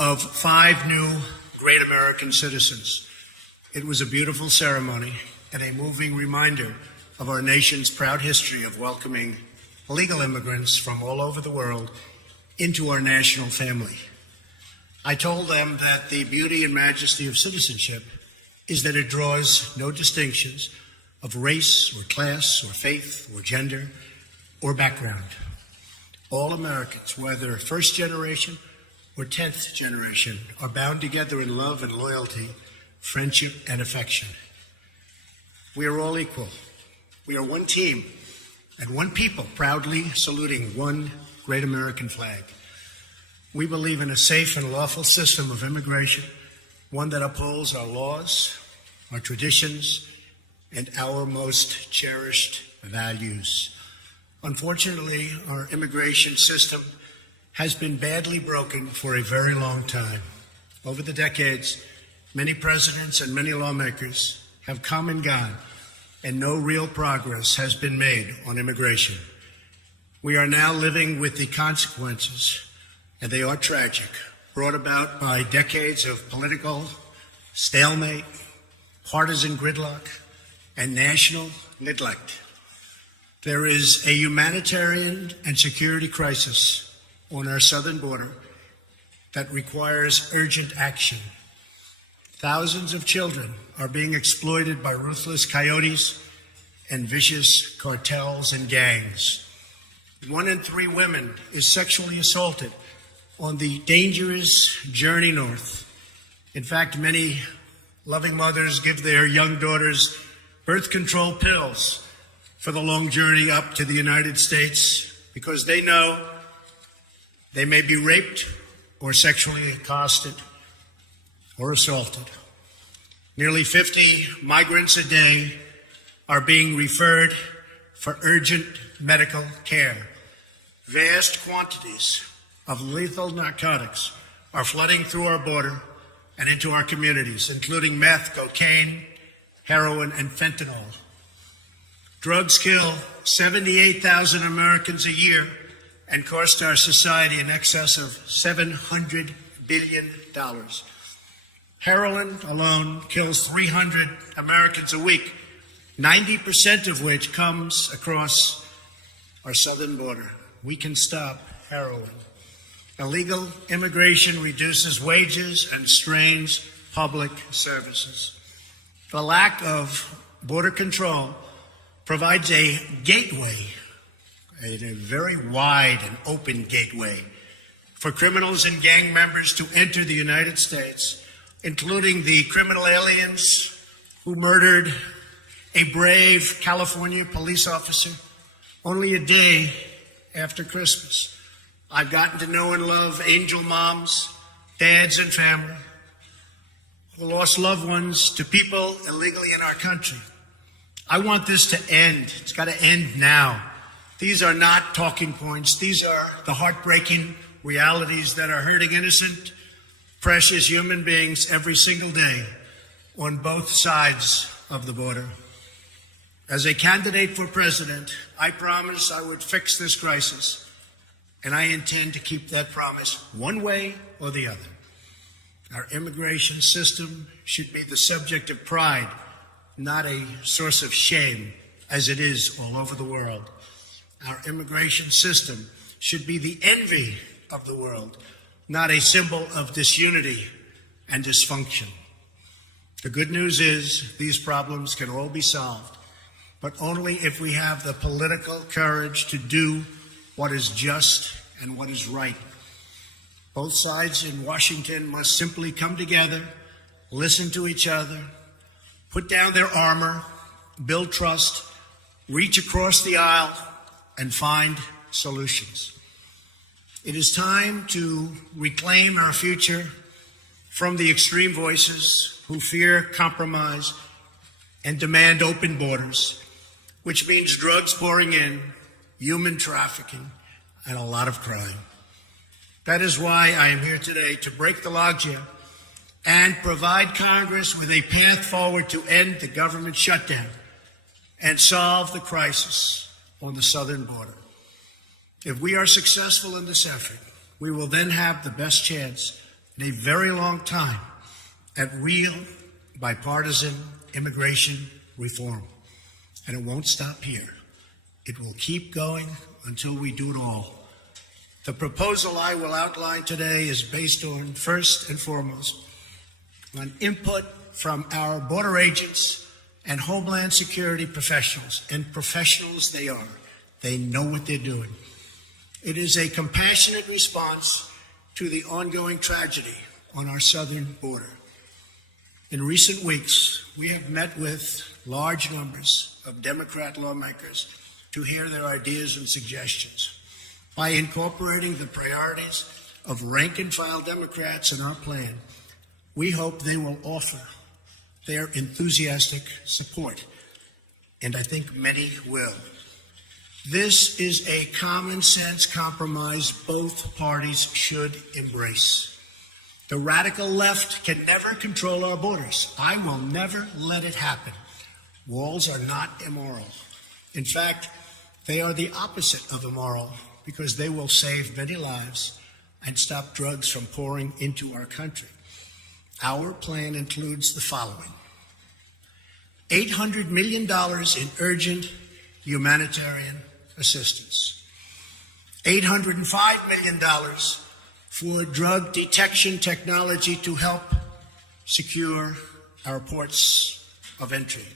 of 5 new great American citizens. It was a beautiful ceremony and a moving reminder of our nation's proud history of welcoming illegal immigrants from all over the world into our national family. I told them that the beauty and majesty of citizenship is that it draws no distinctions of race or class or faith or gender or background. All Americans, whether first generation or 10th generation, are bound together in love and loyalty, friendship and affection. We are all equal. We are one team and one people, proudly saluting one great American flag. We believe in a safe and lawful system of immigration, one that upholds our laws, our traditions, and our most cherished values. Unfortunately, our immigration system has been badly broken for a very long time. Over the decades, many presidents and many lawmakers have come and gone, and no real progress has been made on immigration. We are now living with the consequences, and they are tragic, brought about by decades of political stalemate, partisan gridlock, and national neglect. There is a humanitarian and security crisis on our southern border that requires urgent action. Thousands of children are being exploited by ruthless coyotes and vicious cartels and gangs. 1 in 3 women is sexually assaulted on the dangerous journey north. In fact, many loving mothers give their young daughters birth control pills for the long journey up to the United States because they know they may be raped or sexually accosted or assaulted. Nearly 50 migrants a day are being referred for urgent medical care. Vast quantities of lethal narcotics are flooding through our border and into our communities, including meth, cocaine, heroin, and fentanyl. Drugs kill 78,000 Americans a year and cost our society in excess of $700 billion. Heroin alone kills 300 Americans a week, 90% of which comes across our southern border. We can stop heroin. Illegal immigration reduces wages and strains public services. The lack of border control provides a gateway, a very wide and open gateway, for criminals and gang members to enter the United States, including the criminal aliens who murdered a brave California police officer only a day after Christmas. I've gotten to know and love angel moms, dads, and family who lost loved ones to people illegally in our country. I want this to end. It's got to end now. These are not talking points. These are the heartbreaking realities that are hurting innocent, precious human beings every single day on both sides of the border. As a candidate for president, I promised I would fix this crisis, and I intend to keep that promise one way or the other. Our immigration system should be the subject of pride, not a source of shame, as it is all over the world. Our immigration system should be the envy of the world, not a symbol of disunity and dysfunction. The good news is these problems can all be solved, but only if we have the political courage to do what is just and what is right. Both sides in Washington must simply come together, listen to each other, put down their armor, build trust, reach across the aisle, and find solutions. It is time to reclaim our future from the extreme voices who fear compromise and demand open borders, which means drugs pouring in, human trafficking, and a lot of crime. That is why I am here today to break the logjam and provide Congress with a path forward to end the government shutdown and solve the crisis on the southern border. If we are successful in this effort, we will then have the best chance in a very long time at real bipartisan immigration reform. And it won't stop here. It will keep going until we do it all. The proposal I will outline today is based on, first and foremost, on input from our border agents and Homeland Security professionals, and professionals they are. They know what they're doing. It is a compassionate response to the ongoing tragedy on our southern border. In recent weeks, we have met with large numbers of Democrat lawmakers to hear their ideas and suggestions. By incorporating the priorities of rank-and-file Democrats in our plan, we hope they will offer their enthusiastic support, and I think many will. This is a common-sense compromise both parties should embrace. The radical left can never control our borders. I will never let it happen. Walls are not immoral. In fact, they are the opposite of immoral because they will save many lives and stop drugs from pouring into our country. Our plan includes the following: $800 million in urgent humanitarian assistance, $805 million for drug detection technology to help secure our ports of entry,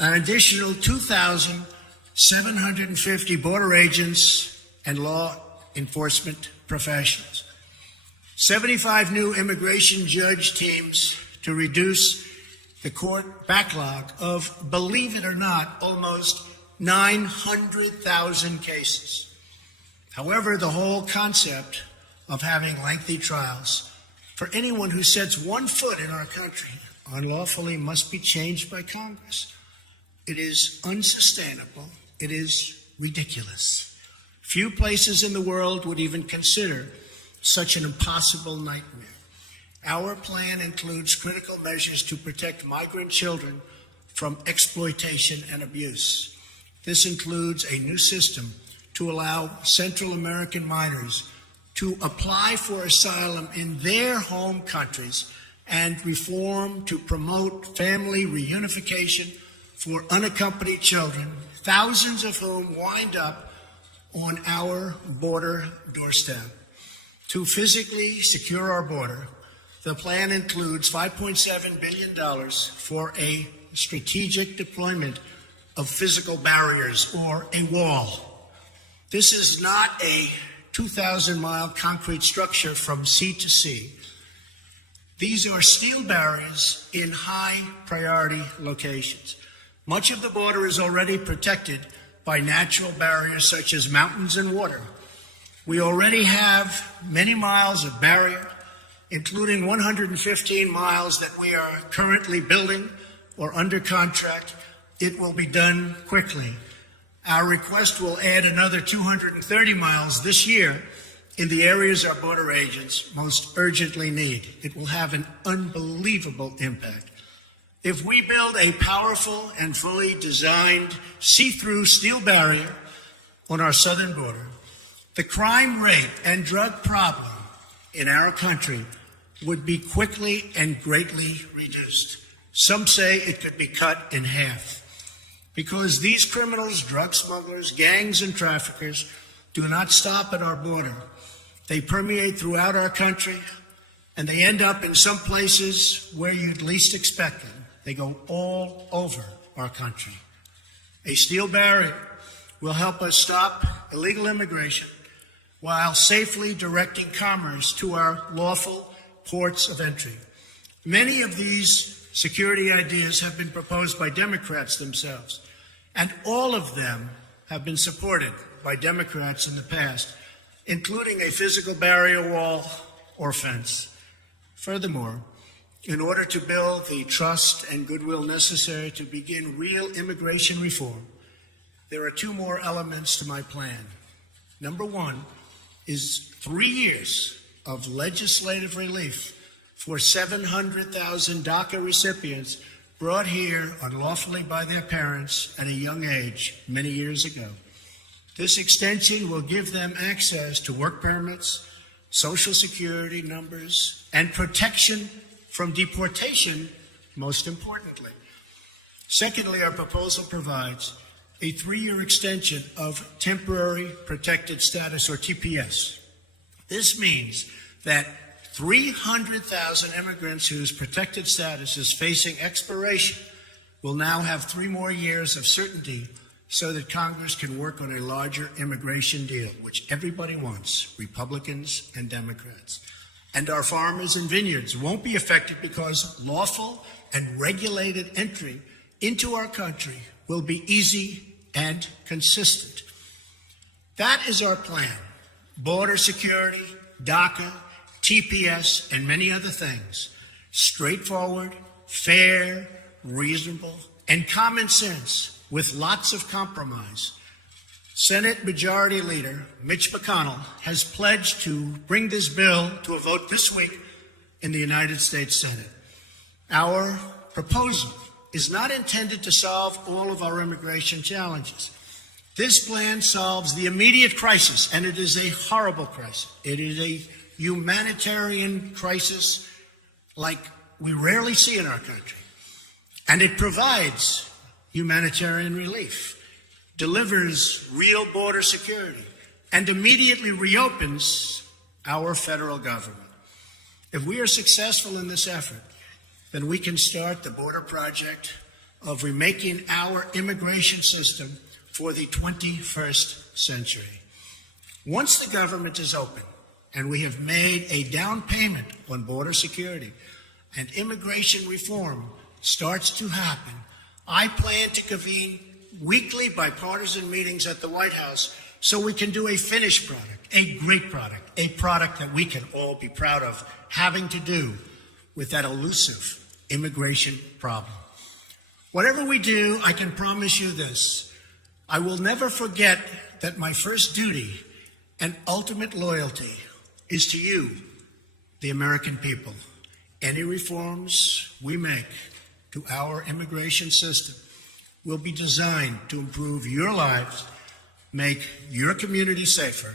an additional 2,750 border agents and law enforcement professionals, 75 new immigration judge teams to reduce the court backlog of, believe it or not, almost 900,000 cases. However, the whole concept of having lengthy trials for anyone who sets one foot in our country unlawfully must be changed by Congress. It is unsustainable. It is ridiculous. Few places in the world would even consider such an impossible nightmare. Our plan includes critical measures to protect migrant children from exploitation and abuse. This includes a new system to allow Central American minors to apply for asylum in their home countries and reform to promote family reunification for unaccompanied children, thousands of whom wind up on our border doorstep. To physically secure our border, the plan includes $5.7 billion for a strategic deployment of physical barriers, or a wall. This is not a 2,000-mile concrete structure from sea to sea. These are steel barriers in high-priority locations. Much of the border is already protected by natural barriers such as mountains and water. We already have many miles of barrier, including 115 miles that we are currently building or under contract. It will be done quickly. Our request will add another 230 miles this year in the areas our border agents most urgently need. It will have an unbelievable impact. If we build a powerful and fully designed see-through steel barrier on our southern border, the crime rate and drug problem in our country would be quickly and greatly reduced. Some say it could be cut in half. Because these criminals, drug smugglers, gangs, and traffickers do not stop at our border. They permeate throughout our country, and they end up in some places where you'd least expect them. They go all over our country. A steel barrier will help us stop illegal immigration while safely directing commerce to our lawful ports of entry. Many of these security ideas have been proposed by Democrats themselves, and all of them have been supported by Democrats in the past, including a physical barrier wall or fence. Furthermore, in order to build the trust and goodwill necessary to begin real immigration reform, there are two more elements to my plan. Number one is 3 years of legislative relief for 700,000 DACA recipients brought here unlawfully by their parents at a young age many years ago. This extension will give them access to work permits, Social Security numbers, and protection from deportation, most importantly. Secondly, our proposal provides a 3-year extension of temporary protected status, or TPS. This means that 300,000 immigrants whose protected status is facing expiration will now have 3 more years of certainty so that Congress can work on a larger immigration deal, which everybody wants, Republicans and Democrats. And our farmers and vineyards won't be affected because lawful and regulated entry into our country will be easy and consistent. That is our plan. Border security, DACA, TPS, and many other things. Straightforward, fair, reasonable, and common sense with lots of compromise. Senate Majority Leader Mitch McConnell has pledged to bring this bill to a vote this week in the United States Senate. Our proposal is not intended to solve all of our immigration challenges. This plan solves the immediate crisis, and it is a horrible crisis. It is a humanitarian crisis like we rarely see in our country. And it provides humanitarian relief, delivers real border security, and immediately reopens our federal government. If we are successful in this effort, then we can start the border project of remaking our immigration system for the 21st century. Once the government is open and we have made a down payment on border security and immigration reform starts to happen, I plan to convene weekly bipartisan meetings at the White House so we can do a finished product, a great product, a product that we can all be proud of having to do with that elusive immigration problem. Whatever we do, I can promise you this: I will never forget that my first duty and ultimate loyalty is to you, the American people. Any reforms we make to our immigration system will be designed to improve your lives, make your community safer,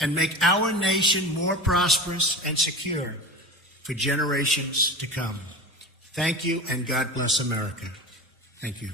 and make our nation more prosperous and secure for generations to come. Thank you, and God bless America. Thank you.